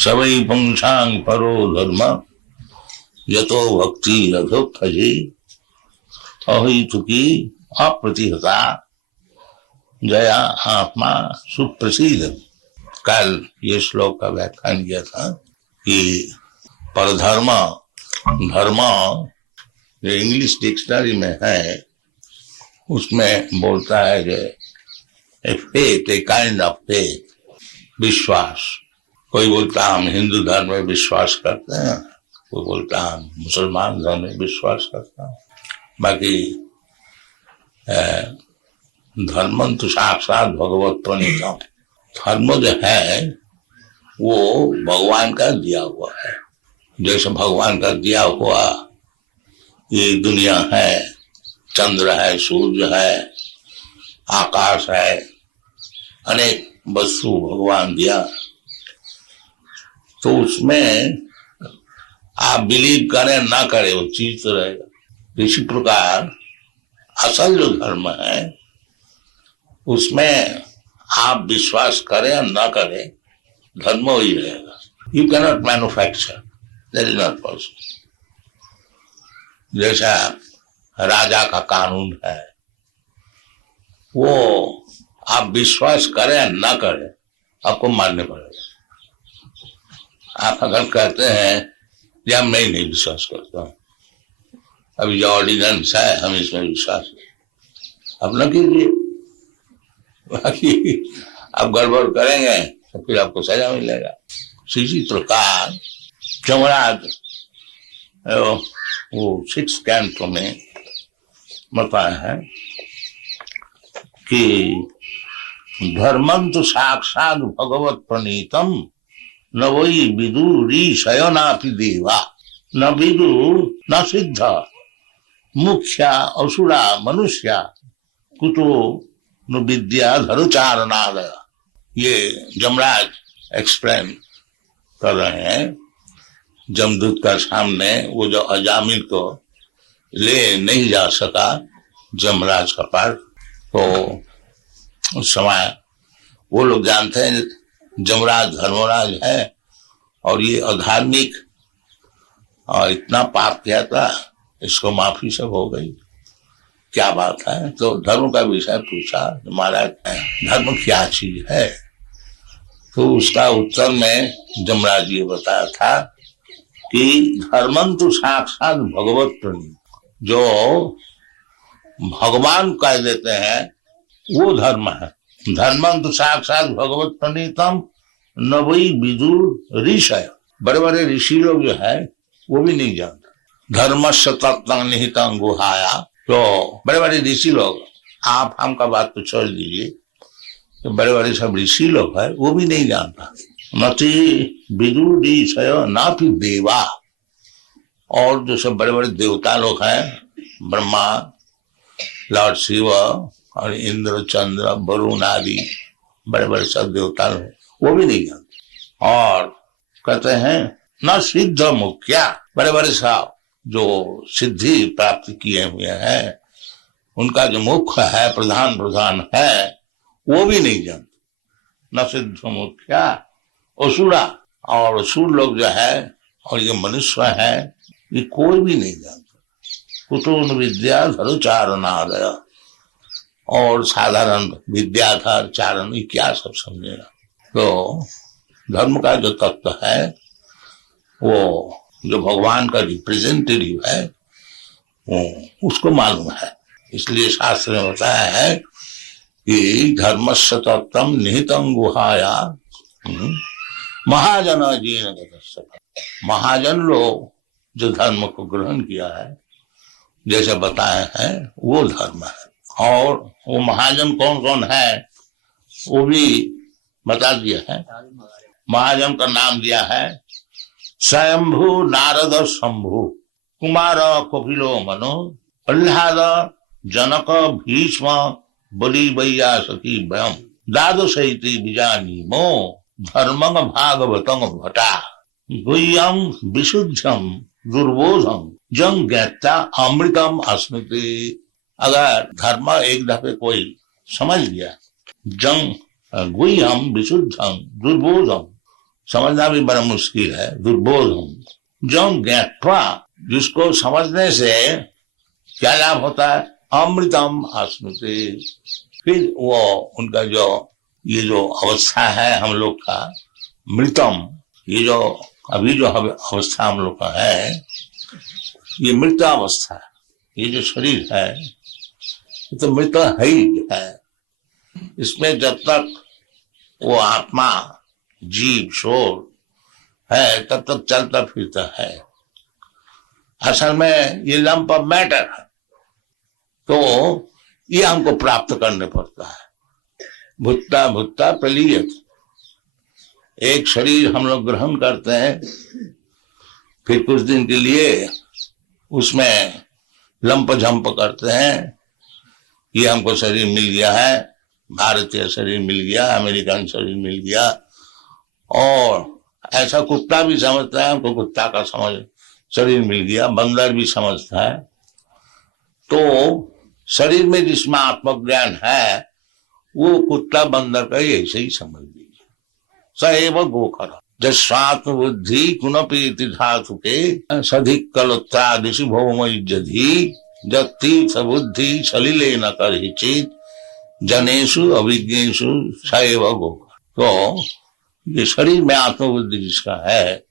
सवै पुंसां परो धर्म यतो भक्ति रघुपति अहितुकी अप्रतिहता जया आत्मा सुप्रसिद्ध। कल ये श्लोक का व्याख्यान किया था कि परधर्म धर्म जो इंग्लिश डिक्शनरी में है उसमें बोलता है कि a faith, a kind of faith, विश्वास। कोई बोलता हम हिंदू धर्म में विश्वास करते हैं, कोई बोलता हम मुसलमान धर्म में विश्वास करता हूँ। बाकी धर्म तो साक्षात भगवत प्रणीतम। धर्म जो है वो भगवान का दिया हुआ है। जैसे भगवान का दिया हुआ ये दुनिया है, चंद्र है, सूर्य है, आकाश है, अनेक वस्तु भगवान दिया, तो उसमें आप बिलीव करें ना करें वो चीज तो रहेगा। इसी प्रकार असल जो धर्म है उसमें आप विश्वास करें या ना करें, धर्म वही रहेगा। You cannot manufacture, that is not possible. जैसा राजा का कानून है वो आप विश्वास करें या ना करें आपको मानने पड़ेगा। आप अगर कहते हैं या मैं नहीं विश्वास करता हूं, अभी जो ऑर्डिनेंस है हम इसमें विश्वास अब न कीजिए, बाकी आप गड़बड़ करेंगे तो फिर आपको सजा मिलेगा। इसी प्रकार जमराज वो 6 कैंटो में बताया है कि धर्मं तो साक्षात भगवत प्रणीतम न वही विदुरी शयनापि देवा न विदु न सिद्ध मुख्या असुरा मनुष्या कुतो न विद्या धरुचारणालय। ये जमराज एक्सप्लेन कर रहे हैं जमदूत का सामने वो जो अजामिल को ले नहीं जा सका जमराज का पास, तो उस समय वो लोग जानते हैं जमराज धर्मराज है और ये अधार्मिक और इतना पाप किया था, इसको माफी सब हो गई, क्या बात है। तो धर्म का विषय पूछा, महाराज धर्म क्या चीज है, तो उसका उत्तर में जमराज ये बताया था कि धर्मं तो साक्षात भगवत प्रणीत, जो भगवान कह देते हैं वो धर्म है। धर्मं तो साक्षात भगवत प्रणीतम न वही विदुर ऋषय, बड़े बड़े ऋषि लोग जो है वो भी नहीं जानते। धर्मस्य तत्त्वं निहितं गुहाया, तो बड़े बड़े ऋषि लोग, आप हमका बात तो छोड़ दीजिए, तो बड़े बड़े सब ऋषि लोग है वो भी नहीं जानता। नति विदुर ऋषय नापि देवा, और जो सब बड़े बड़े देवता लोग हैं, ब्रह्मा, लॉर्ड शिव और इंद्र, चंद्र, वरुण आदि बड़े बड़े सब देवता लोग वो भी नहीं जानते। और कहते हैं न सिद्ध मुख्या, बड़े बड़े साहब जो सिद्धि प्राप्त किए हुए हैं उनका जो मुख्य है, प्रधान है, वो भी नहीं जानते। न सिद्ध मुख्या असुरा, और असुर लोग जो है और ये मनुष्य है ये कोई भी नहीं जानता। कुतून विद्या धरुचारणालय, और साधारण विद्याधर चारण क्या सब समझेगा। तो धर्म का जो तत्व है वो जो भगवान का रिप्रेजेंटेटिव है वो उसको मालूम है। इसलिए शास्त्र में बताया है कि धर्मस्य तत्त्वं निहितं गुहाया महाजन जीन। महाजन लोग जो धर्म को ग्रहण किया है जैसे बताए हैं वो धर्म है। और वो महाजन कौन कौन है वो भी बता दिया है। महाजन का नाम दिया है स्वयंभू, नारद, शंभु, कुमार, कपिलो, मनु, प्रह्लाद, जनक, भीष्म, बलि, वैयासकी, वयम, द्वादशैति बीजानीमो धर्मं भागवतं भटा गुह्यं विशुद्धं दुर्बोधं जं ज्ञाता अमृतम अस्मृति। अगर धर्म एक दफे कोई समझ गया, जंग गुह्यम विशुद्धम दुर्बोधम, समझना भी बड़ा मुश्किल है। दुर्बोध हूं जो ज्ञात्वा, जिसको समझने से क्या लाभ होता है? अमृतम आस्नुते। फिर वो उनका जो ये जो अवस्था है हम लोग का मृतम, ये जो अभी जो अवस्था हम लोग का है, ये मृत अवस्था है। ये जो शरीर है ये तो मृत है ही है। इसमें जब तक वो आत्मा जीव शोर है तब तक चलता फिरता है। असल में ये लंप ऑफ मैटर है, तो ये हमको प्राप्त करने पड़ता है। भुट्टा भुट्टा प्रलीयत, एक शरीर हम लोग ग्रहण करते हैं, फिर कुछ दिन के लिए उसमें लंप झंप करते हैं। ये हमको शरीर मिल गया है, भारतीय शरीर मिल गया, अमेरिकन शरीर मिल गया, और ऐसा कुत्ता भी समझता है हमको कुत्ता का समझ शरीर मिल गया, बंदर भी समझता है। तो शरीर में जिसमें आत्मज्ञान है वो कुत्ता बंदर का ऐसे ही समझ लीजिए। सएव गोखर जस्वात्म बुद्धि कुनपी धातु के सधिक कलोत्ता दिशि भौमयी जतीर्थ बुद्धि सलिले न कर चित जनेशु अभिज्ञेशु सएव गोखर। तो ये शरीर में आत्मबुद्धि जिसका है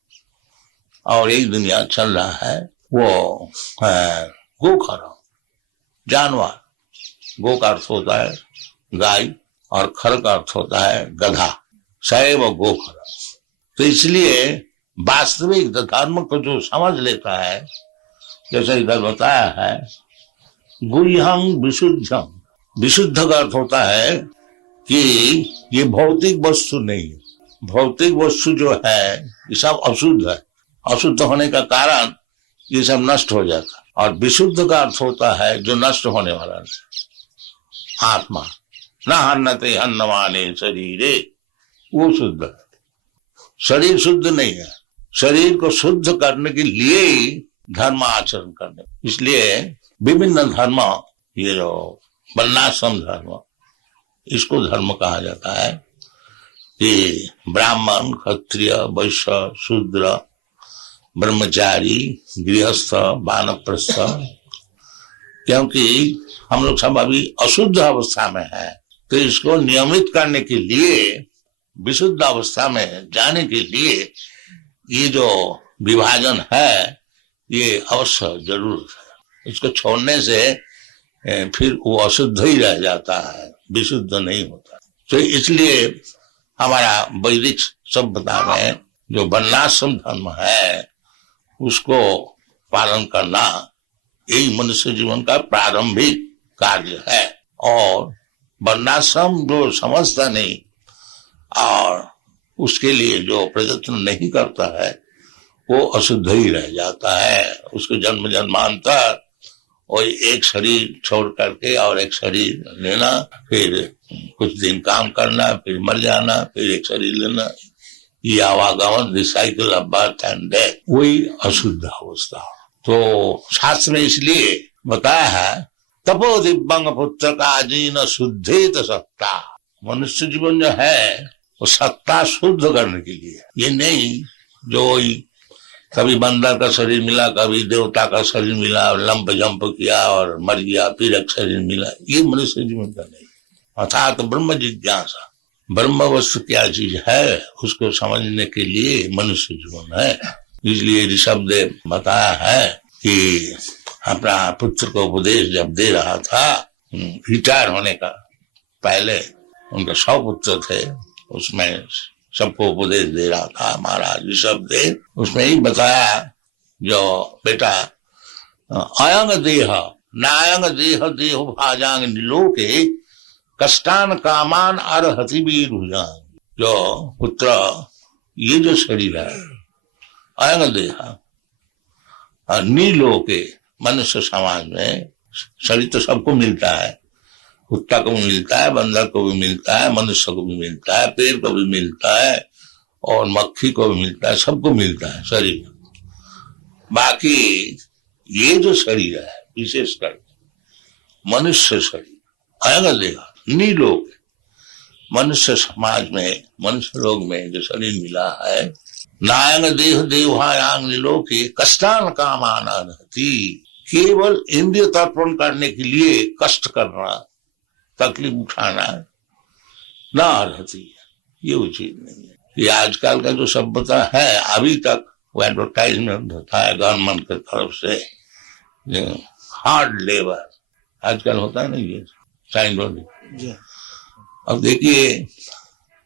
और यही दुनिया चल रहा है वो गोखर, जानवर। गो का अर्थ होता है गाय और खर का अर्थ होता है गधा। सैव गोखर। तो इसलिए वास्तविक धर्म को जो समझ लेता है, जैसे इधर बताया है, गुह्यं विशुद्धं। विशुद्ध का अर्थ होता है कि ये भौतिक वस्तु नहीं है। भौतिक वस्तु जो है ये सब अशुद्ध है। अशुद्ध होने का कारण ये सब नष्ट हो जाता है। और विशुद्ध का अर्थ होता है जो नष्ट होने वाला नहीं, आत्मा। न हन्नते हन्नमाने शरीरे, वो शुद्ध है। शरीर शुद्ध नहीं है। शरीर को शुद्ध करने के लिए ही धर्म आचरण करने, इसलिए विभिन्न धर्म, ये जो वर्णाश्रम धर्म, इसको धर्म कहा जाता है कि ब्राह्मण, क्षत्रिय, वैश्य, शूद्र, ब्रह्मचारी, गृहस्थ, वानप्रस्थ। क्योंकि हम लोग सब अभी अशुद्ध अवस्था में है, तो इसको नियमित करने के लिए, विशुद्ध अवस्था में जाने के लिए ये जो विभाजन है ये अवश्य जरूर है। इसको छोड़ने से फिर वो अशुद्ध ही रह जाता है, विशुद्ध नहीं होता। तो इसलिए हमारा वैदिक सभ्यता में जो वर्णाश्रम धर्म है उसको पालन करना यही मनुष्य जीवन का प्रारंभिक कार्य है। और वर्णाश्रम जो समझता नहीं और उसके लिए जो प्रयत्न नहीं करता है वो अशुद्ध ही रह जाता है। उसको जन्म जन्मांतर और एक शरीर छोड़ करके और एक शरीर लेना, फिर कुछ दिन काम करना, फिर मर जाना, फिर एक शरीर लेना, ये आवागमन, recycle of birth and death, वही अशुद्ध अवस्था। तो शास्त्र में इसलिए बताया है तपो दिव्यंग पुत्र का जीन शुद्धेत सत्ता। मनुष्य जीवन जो है वो सत्ता शुद्ध करने के लिए, ये नहीं जो कभी बंदर का शरीर मिला, कभी देवता का शरीर मिला, लंप जंप किया और मर गया, फिर एक शरीर मिला, ये मनुष्य जीवन का नहीं। अर्थात ब्रह्म जिज्ञासा, ब्रह्म वस्तु क्या चीज है उसको समझने के लिए मनुष्य जीवन है। इसलिए ऋषभदेव बताया है कि अपना पुत्र को उपदेश जब दे रहा था, रिटायर होने का पहले उनके 100 पुत्र थे, उसमें सबको उपदेश दे रहा था महाराज ऋषभदेव। उसमें ही बताया जो बेटा अयंग देह नायंग देह देह भाजांग निलोके कष्टान कामान अर्हति वीरुजान। जो पुत्र ये जो शरीर है अयंग देह, नीलोके मनुष्य समाज में शरीर तो सबको मिलता है, कुत्ता को भी मिलता है, बंदर को भी मिलता है, मनुष्य को भी मिलता है, पेड़ को भी मिलता है और मक्खी को भी मिलता है, सबको मिलता है शरीर। बाकी ये जो शरीर है विशेषकर मनुष्य शरीर अयंग देह नीलोक, मनुष्य समाज में, मनुष्य लोग में जो शरीर मिला है, नायंग देह देवायांग निलोके कष्टान कामान रहती, केवल इंद्रिय तर्पण करने के लिए कष्ट करना, तकलीफ उठाना ना रहती है, ये उचित नहीं है। ये आजकल का जो सभ्यता है, अभी तक वो एडवर्टाइजमेंट होता है गवर्नमेंट की तरफ से, हार्ड लेबर आजकल होता है ना, ये साइन। अब देखिए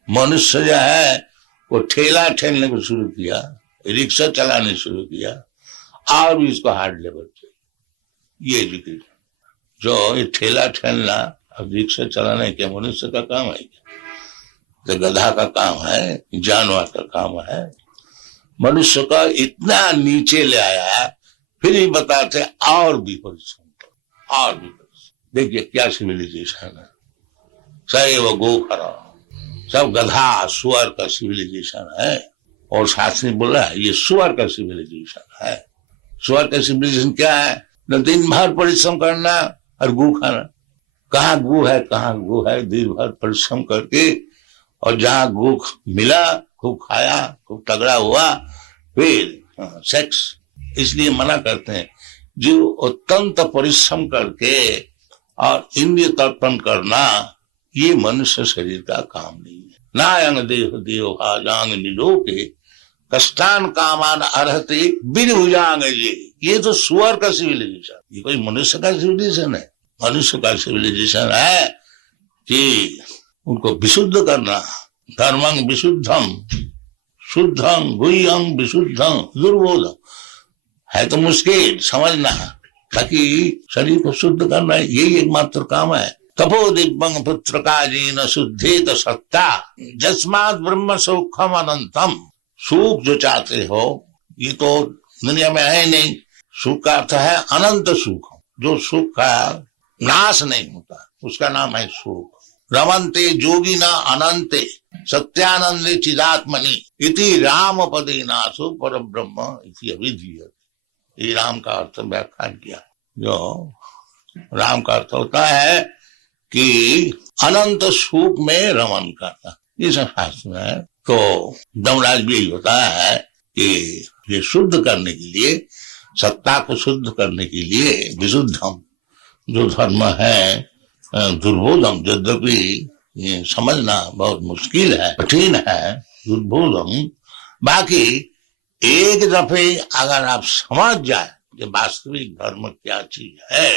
मनुष्य जो है वो ठेला ठेलने को शुरू किया, रिक्शा चलाने शुरू किया, और भी इसको हार्ड लेबर चाहिए। ये एजुकेशन जो ये ठेला ठेलना, अब रिक्शा चलाना क्या मनुष्य का काम है? तो गधा का काम है, जानवर का काम है। मनुष्य का इतना नीचे ले आया, फिर ही बताते और भी परिश्रम करो, और भी परिश्रम। देखिए क्या सिविलाइजेशन है, सैव गोखरा, सब गधा सुअर का सिविलाइजेशन है। और शास्त्री बोला है ये सुअर का सिविलाइजेशन है। सुअर का सिविलाइजेशन क्या है? न दिन भर परिश्रम करना और गू खाना। कहाँ गू है, कहाँ गू है, दिन भर परिश्रम करके, और जहां गू मिला खूब खाया, खूब तगड़ा हुआ, फिर सेक्स। इसलिए मना करते हैं जो अत्यंत परिश्रम करके और इंद्रिय तर्पण करना, ये मनुष्य शरीर का काम नहीं है। नायंग देह देवायांग निलोके कष्टान कामान अर्हते बिरभुजांग। ये तो सुअर का सिविलाइजेशन, ये कोई मनुष्य का सिविलाइजेशन है? मनुष्य का सिविलाइजेशन है कि उनको विशुद्ध करना। धर्मं विशुद्धम शुद्धं गुह्यं विशुद्धं दुर्बोधं। है तो मुश्किल समझना, ताकि शरीर को शुद्ध करना यही एकमात्र काम है। तपो दिव्यं पुत्र काजेन शुद्धेत सत्ता जस्मात् ब्रह्म सुखम अनंतम। सुख जो चाहते हो ये तो दुनिया में है नहीं। सुख का अर्थ है अनंत सुख, जो सुख का नाश नहीं होता उसका नाम है सुख। रमन्ते जोगिना अनंते सत्यानंदे चिदात्मनि इति राम पदे नासो पर ब्रह्म इति अभिधीयते। ये राम का अर्थ व्याख्यान किया। जो राम का अर्थ होता है कि अनंत सुख में रमन करना, ये सब शास्त्र में है। तो धर्मराज भी यही होता है कि ये शुद्ध करने के लिए, सत्ता को शुद्ध करने के लिए विशुद्धम जो धर्म है, दुर्बोधम, यद्यपि ये समझना बहुत मुश्किल है, कठिन है, दुर्बोधम। बाकी एक दफे अगर आप समझ जाए कि वास्तविक धर्म क्या चीज है,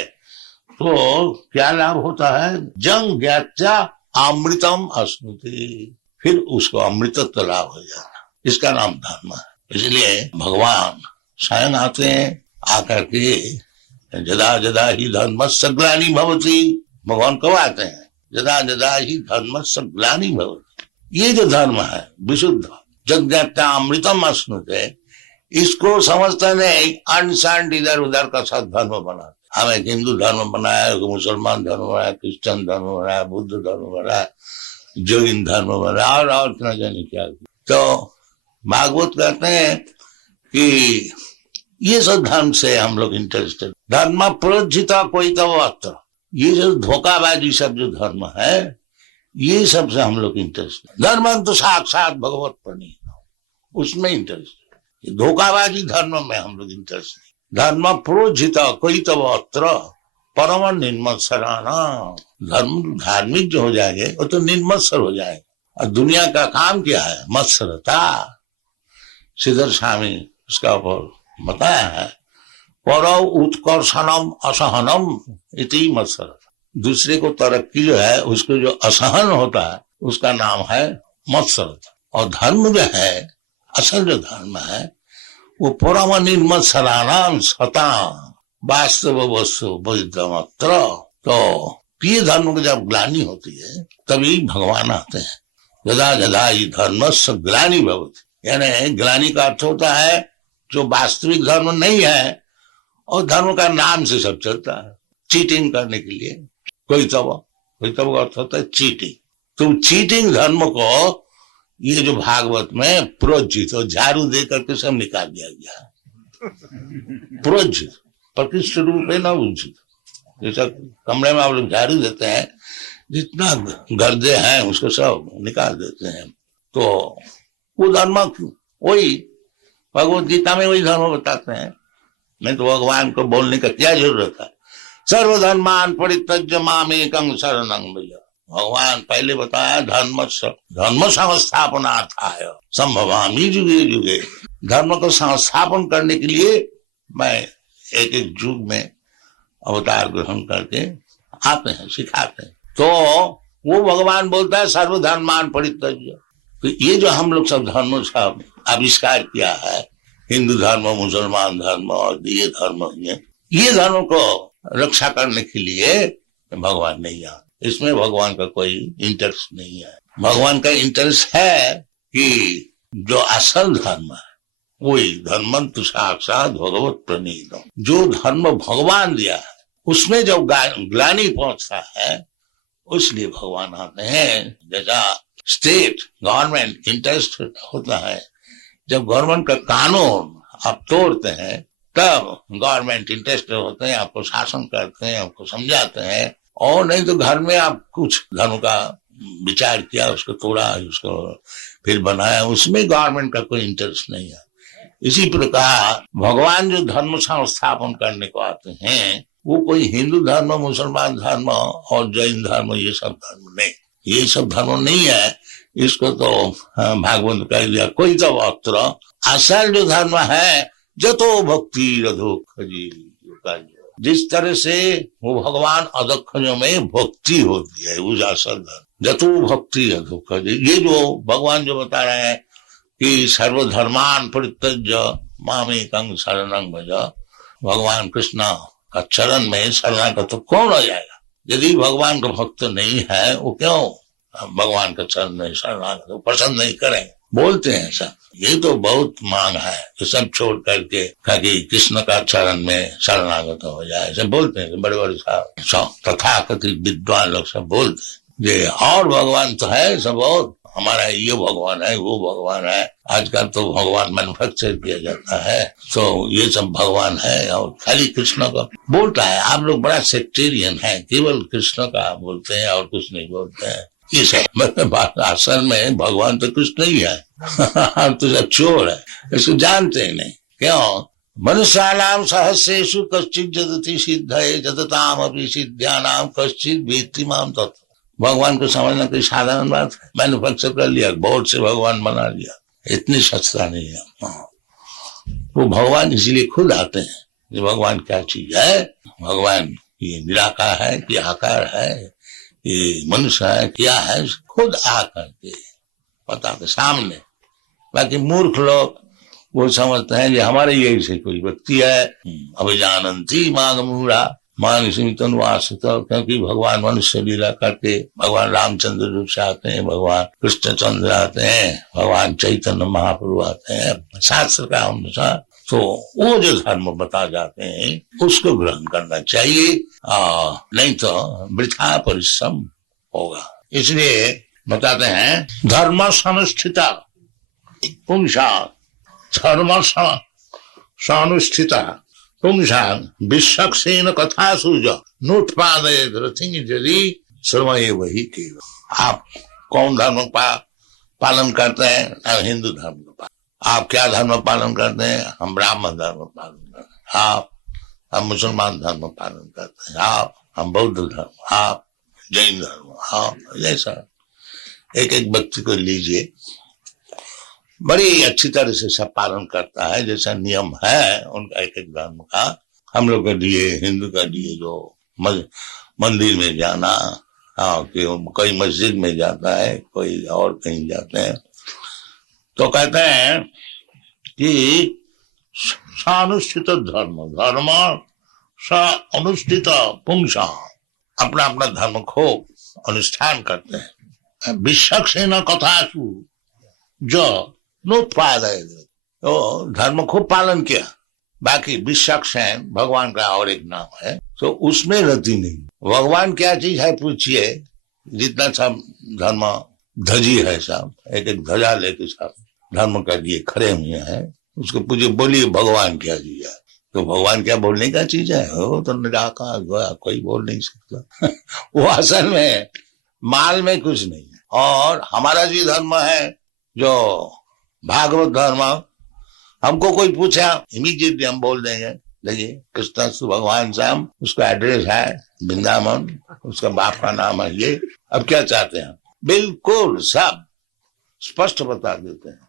तो क्या लाभ होता है? जंग ज्ञात्या अमृतम अश्नुते, फिर उसको अमृतत्व लाभ हो जाना, इसका नाम धर्म है। इसलिए भगवान स्वयं आते हैं, आकर के जदा जदा ही धर्मस्य ग्लानि भवति। भगवान कब आते हैं? जदा जदा ही धर्मस्य ग्लानि भवति। ये जो धर्म है विशुद्ध, जंग ज्ञात्या अमृतम अश्नुते, इसको समझते नहीं, अनसांड इधर उधर का सब धर्म बना। हमें हिंदू धर्म बनाया, मुसलमान धर्म बनाया, क्रिश्चियन धर्म बनाया, बुद्ध धर्म बनाया, जैन धर्म बनाया, और इतना जाने क्या। तो भागवत कहते हैं कि ये सब धर्म से हम लोग इंटरेस्टेड। धर्म प्रोज्झिता कोई तो वस्त्र, ये जो धोखाबाजी सब जो धर्म है, ये सब से हम लोग इंटरेस्टेड। धर्म तो साक्षात भगवत प्रणीत, उसमें इंटरेस्टेड। धोखाबाजी धर्म में हम लोग इंटरेस्टेड। धर्म प्रोज्झित कोई तो वस्त्र परम निर्मत्सराना। धर्म धार्मिक जो हो जाएंगे वो तो निर्मत्सर हो जाएंगे। और दुनिया का काम क्या है? मत्सरता। श्रीधर स्वामी उसका ऊपर बताया है, पर उत्कर्षणम असहनम इति मत्सरता। दूसरे को तरक्की जो है उसको जो असहन होता है उसका नाम है मत्सरता। और धर्म जो है, असल जो धर्म है वो परम निर्मत्सराणाम सता वास्तव वस्तु बुद्धमात्र। तो ये धर्म की जब ग्लानि होती है तभी भगवान आते हैं। जदा जदा ही धर्मस्य ग्लानि भवति, यानी ग्लानि का अर्थ होता है जो वास्तविक धर्म नहीं है और धर्म का नाम से सब चलता है, चीटिंग करने के लिए। कोई तब का अर्थ होता है चीटिंग। तो चीटिंग धर्म को ये जो भागवत में प्रोज्झित, तो झाड़ू दे करके सब निकाल दिया गया। प्रोज्झित प्रतिष्ठ रूप है ना उज्जित। जैसा कमरे में आप लोग झाड़ू देते हैं, जितना गर्दे हैं उसको सब निकाल देते हैं। तो वो धर्म वही भगवत गीता में वही धर्म बताते हैं, नहीं तो भगवान को बोलने का क्या जरूरत है। सर्वधर्मान परित्यज्य मामेकं शरणं व्रज। भगवान पहले बताया धर्म संस्थापनार्थाय संभवामि युगे युगे। धर्म को संस्थापन करने के लिए मैं एक एक युग में अवतार ग्रहण करके आते हैं, सिखाते हैं। तो वो भगवान बोलता है सर्वधर्मान परित्यज्य। तो ये जो हम लोग सब धर्मों का आविष्कार किया है, हिंदू धर्म, मुसलमान धर्म और ये धर्म, ये धर्म को रक्षा करने के लिए भगवान नहीं है। इसमें भगवान का कोई इंटरेस्ट नहीं है। भगवान का इंटरेस्ट है कि जो असल धर्म है वही धर्मंतु साक्षात भगवत प्रणीतम। जो धर्म भगवान दिया है उसमें जब ग्लानि पहुंचता है उसलिए भगवान आते हैं। जैसा स्टेट गवर्नमेंट इंटरेस्ट होता है, जब गवर्नमेंट का कानून आप तोड़ते हैं तब गवर्नमेंट इंटरेस्ट होते हैं, आपको शासन करते हैं, आपको समझाते हैं। और नहीं तो घर में आप कुछ धर्म का विचार किया, उसको तोड़ा, उसको फिर बनाया, उसमें गवर्नमेंट का कोई इंटरेस्ट नहीं है। इसी प्रकार भगवान जो धर्म संस्थापन करने को आते हैं वो कोई हिंदू धर्म, मुसलमान धर्म और जैन धर्म ये सब धर्म नहीं, ये सब धर्म नहीं है। इसको तो भागवत कह दिया कोई तो वस्त्र। असल जो धर्म है जतो भक्ति रधोख जी, जिस तरह से वो भगवान अदक्षिणों में भक्ति होती है वो असल धर्म। जतो भक्ति रधोख जी, ये जो भगवान जो बता रहे हैं कि सर्वधर्मान परित्यज्य मामेकं शरणं व्रज। भगवान कृष्ण का चरण में शरणागत तो कौन हो जाएगा? यदि भगवान का भक्त नहीं है वो क्यों भगवान के चरण में शरणागत पसंद नहीं करें? बोलते हैं सब, ये तो बहुत मांग है कि सब छोड़ करके कि कृष्ण का चरण में शरणागत हो जाए, सब बोलते हैं। बड़े बड़े साहब तथा कथित विद्वान लोग सब बोलते हैं ये और भगवान तो है सब, और हमारा ये भगवान है वो भगवान है। आजकल तो भगवान मैन्युफैक्चर किया जाता है, तो ये सब भगवान है और खाली कृष्ण का बोलता है। आप लोग बड़ा सेक्टेरियन है, केवल कृष्ण का बोलते हैं और कुछ नहीं बोलते हैं। ये सब असल में भगवान तो कृष्ण ही है। हम तो सब चोर है, इसको जानते ही नहीं। क्यों? मनुष्याणाम सहस्रेषु कश्चित् जदति सिद्धये जदताम अपि सिद्ध्यानाम कश्चित् वेत्ति माम तत्। भगवान को समझना कोई साधारण बात है? मैन्युफैक्चर कर लिया, बोर्ड से भगवान बना लिया, इतनी सस्ता नहीं है। वो भगवान इसीलिए खुद आते हैं कि भगवान क्या चीज है, भगवान ये निराकार है कि आकार है, ये मनुष्य है क्या है, खुद आ करके बताते सामने। बाकी मूर्ख लोग वो समझते हैं कि हमारे यही से कोई व्यक्ति है। अभिजानंती मांग मूढ़ा मानसी तनुवासित, क्योंकि भगवान मनुष्य लीला करके भगवान रामचंद्र रूप से आते हैं, भगवान कृष्णचंद्र आते हैं, भगवान चैतन्य महाप्रभु आते हैं शास्त्र का अनुसार। तो वो जो धर्म बता जाते हैं उसको ग्रहण करना चाहिए, नहीं तो वृथा परिश्रम होगा। इसलिए बताते हैं धर्म सनुष्ठिता पुंसा, धर्म सनुष्ठिता पुंसा विश्वक्सेन कथा सूज नोत्पादय यदि सर्वये वही केवल। आप कौन धर्म पालन करते हैं? हिंदू धर्म का। आप क्या धर्म पालन करते हैं? हम ब्राह्मण धर्म पालन करते हैं। हम मुसलमान धर्म पालन करते हैं। हम बौद्ध धर्म, आप जैन धर्म, जैसा एक एक व्यक्ति को लीजिए, बड़ी अच्छी तरह से सब पालन करता है जैसा नियम है उनका एक एक धर्म का। हम लोग के लिए, हिंदू का लिए जो मंदिर में जाना, कोई मस्जिद में जाता है, कोई और कहीं जाते हैं, तो कहते हैं कि सानुष्ठित धर्म, धर्म सा अनुष्ठित पुंसा, अपना अपना धर्म को अनुष्ठान करते हैं। विश्वक्सेन कथासु जो नोत्पादय, तो धर्म को पालन किया। बाकी विश्वक्सेन भगवान का और एक नाम है, तो उसमें रति नहीं। भगवान क्या चीज है पूछिए, जितना सब धर्म धजी है, सब एक एक ध्वजा लेके सब धर्म का लिए खड़े हुए हैं, उसको पूछिए, बोलिए भगवान क्या चीज है? तो भगवान क्या बोलने का चीज है? वो तो निराकार, कोई बोल नहीं सकता। वो असल में माल में कुछ नहीं है। और हमारा जो धर्म है, जो भागवत धर्म, हमको कोई पूछा इमीडिएटली हम बोल देंगे देखिए कृष्ण भगवान श्याम, उसका एड्रेस है वृंदावन, उसका बाप का नाम है ये, अब क्या चाहते हैं, बिल्कुल सब स्पष्ट बता देते हैं।